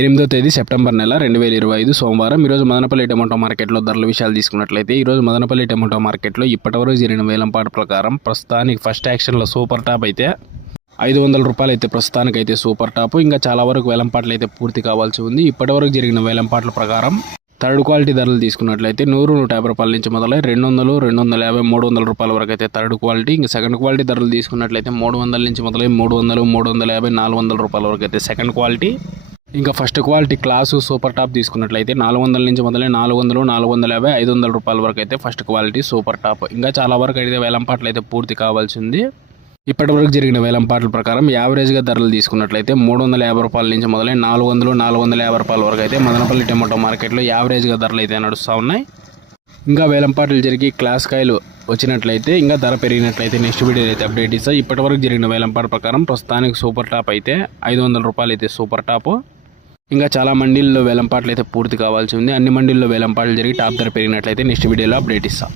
ఎనిమిదో తేదీ సెప్టెంబర్ నెల రెండు వేల ఇరవై ఐదు సోమవారం. ఈరోజు మదనపల్లి టమోటో మార్కెట్లో ధరల విషయాలు తీసుకున్నట్లయితే ఈరోజు మదనపల్లి టమోటో మార్కెట్లో ఇప్పటివరకు జరిగిన వేలంపాటు ప్రకారం ప్రస్తుతానికి ఫస్ట్ యాక్షన్లో సూపర్ టాప్ అయితే ఐదు వందల రూపాయలు అయితే ప్రస్తుతానికి అయితే సూపర్ టాప్. ఇంకా చాలా వరకు వేలంపాట్లు అయితే పూర్తి కావాల్సి ఉంది. ఇప్పటివరకు జరిగిన వేలంపాట్ల ప్రకారం థర్డ్ క్వాలిటీ ధరలు తీసుకున్నట్లయితే నూరు నూట యాభై రూపాయల నుంచి మొదలై రెండు వందలు రెండు వందల యాభై మూడు వందల రూపాయల వరకు అయితే థర్డ్ క్వాలిటీ. ఇంకా సెకండ్ క్వాలిటీ ధరలు తీసుకున్నట్లయితే మూడు వందల నుంచి మొదలై మూడు వందలు మూడు వందల యాభై నాలుగు వందల రూపాయల వరకు అయితే సెకండ్ క్వాలిటీ. ఇంకా first quality class super top తీసుకున్నట్లయితే నాలుగు వందల నుంచి మొదలై నాలుగు వందలు నాలుగు వందల యాభై ఐదు వందల రూపాయల వరకు అయితే ఫస్ట్ క్వాలిటీ సూపర్ టాప్. ఇంకా చాలా వరకు అయితే వేలంపాట్లు అయితే పూర్తి కావాల్సింది. ఇప్పటివరకు జరిగిన వేలంపాట్ల ప్రకారం యావరేజ్గా ధరలు తీసుకున్నట్లయితే మూడు వందల యాభై రూపాయల నుంచి మొదలై నాలుగు వందలు నాలుగు వందల యాభై రూపాయల వరకు అయితే మదనపల్లి టమాటో మార్కెట్లో యావరేజ్గా ధరలు అయితే నడుస్తూ ఉన్నాయి. ఇంకా వేలంపాట్లు జరిగి క్లాస్ కాయలు వచ్చినట్లయితే ఇంకా ధర పెరిగినట్లయితే నెక్స్ట్ వీడియో అయితే అప్డేట్ ఇస్తాయి ఇప్పటివరకు జరిగిన వేలంపాట ప్రకారం ప్రస్తుతానికి సూపర్ టాప్ అయితే ఐదు వందల రూపాయలు అయితే సూపర్ టాప్. ఇంకా చాలా మండీల్లో వేలంపాట్లు అయితే పూర్తి కావాల్సి ఉంది. అన్ని మండీల్లో వేలంపాట్లు జరిగి టాప్ ధర పెరిగినట్లయితే నెక్స్ట్ వీడియోలో అప్డేట్ ఇస్తాం.